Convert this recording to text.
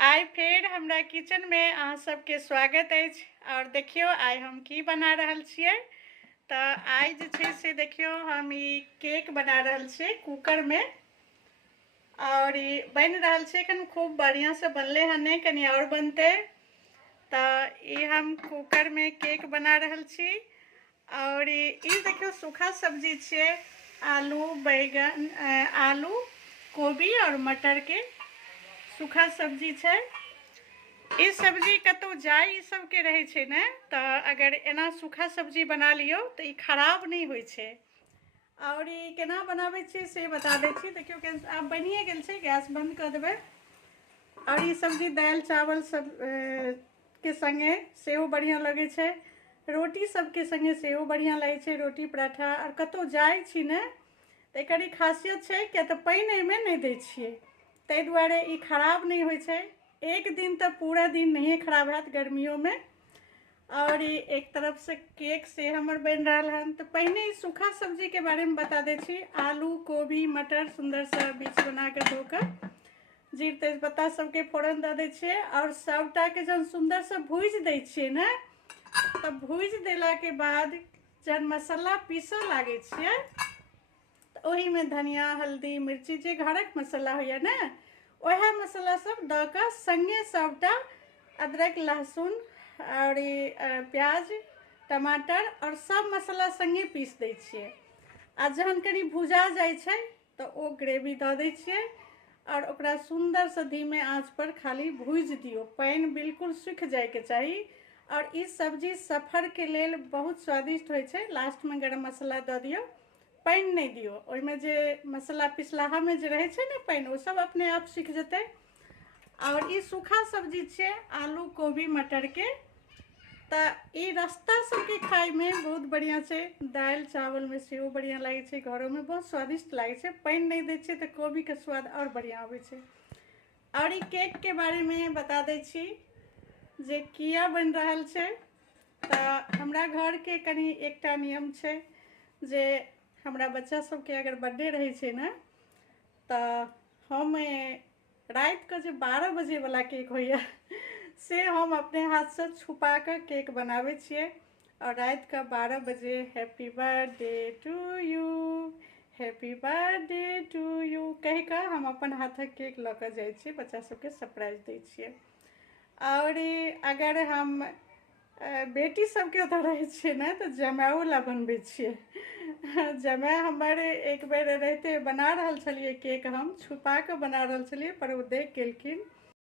आइ फेर हमरा किचन में अहाँ सबके स्वागत अछि। और देखियो आइ हम की बना रहल छियै। तऽ आइ जे छै से देखियो हम ई केक बना रहल छियै कुकर में, और ई बनि रहल छै एखन खूब बढ़िया से बनले हन नहीं, कनी और बनते। तऽ ई हम कुकर में केक बना रहल छी। और ई देखियो सूखा सब्जी छै, आलू बैगन आलू कोबी और मटर के सूखा सब्जी छै। ई सब्जी कतौ जाय ई सब के रहे छै ने, तऽ अगर एना सूखा सब्जी बना लियो तऽ ई खराब नहीं होय छै। और ई केना बनाबै छी से बता दै छी। देखियो आब बनिए गेल छै, गैस बंद कर देबै। और ई सब्जी दाल चावल सब के संगे सेहो बढ़िया लगे छै, रोटी सब के संगे सेहो बढ़िया लगे छै, रोटी पराठा। और कतौ जाय छी ने तऽ एकर ई खासियत छै किया तऽ पानि एहिमे नहीं दै छियै, ताहि दुआरे ई खराब नहीं होय छै। एक दिन तो पूरा दिन नहीं खराब हैत गर्मियों में। और ये एक तरफ से केक से हमर बन रहा है। तो पहले ही सूखा सब्जी के बारे में बता दै छी। आलू कोबी मटर सुंदर सा बीज बना के धोकर जीर तेजपत्ता सबके फोरन दऽ दै छियै, और सबटा के जब सुंदर से भूज दै छियै ने, तो भूज देला के बाद जब मसाला पीसऽ लागे छियै तो ओही में धनिया हल्दी मिर्ची जे घरक मसाला होइए ने, वह मसाला सब दऽ कऽ संगे सबटा अदरक लहसुन और प्याज टमाटर और सब मसाला संगे पीस दै छियै। आ जहन कनी भुजा जाइ छै तऽ ओ ग्रेवी दऽ दै छियै, और ओकरा सुंदर से धीमे आंच पर खाली भूज दियो, पानि बिल्कुल सूखि जाय के चाहिए। और ई सब्जी सफर के लेल बहुत स्वादिष्ट होय छै। लास्ट में गरम मसाला दऽ दियो, पानि नहीं दियो, ओहिमे जे मसाला पिसलाहा में जे रहे छै ने पानि, ओ सब अपने आप सूखि जेतै। और ई सूखा सब्जी छै आलू कोबी मटर के, तऽ ई रास्ता सबके खाय में बहुत बढ़िया छै। दाल चावल में सेहो बढ़िया लागे छै, घरों में बहुत स्वादिष्ट लागे छै। पानि नहीं दै छियै तऽ कोबी के स्वाद और बढ़िया आबै छै। और ई केक के बारे में बता दै छी जे किया बन रहल छै। तऽ हमरा घर के कनी एकटा नियम छै जे हमरा बच्चा सबके अगर बर्थडे रहे छै ने, तऽ हम रात के जे 12 बजे वाला केक होइए से हम अपने हाथ से छुपा कर केक बनावे छियै। और रात का 12 बजे happy birthday to you, happy birthday to you कह कऽ हम अपन हाथक केक लऽ कऽ जाइ छियै, बच्चा सबके सरप्राइज दै छियै। और अगर हम बेटी सबके ओतऽ रहै छियै ने तऽ जमाओ ला बनबै छियै। जमाय हमर एक बेर रहते बना रहल छलियै केक, हम छुपा कऽ बना रहल छलियै, पर ओ देख गेलखिन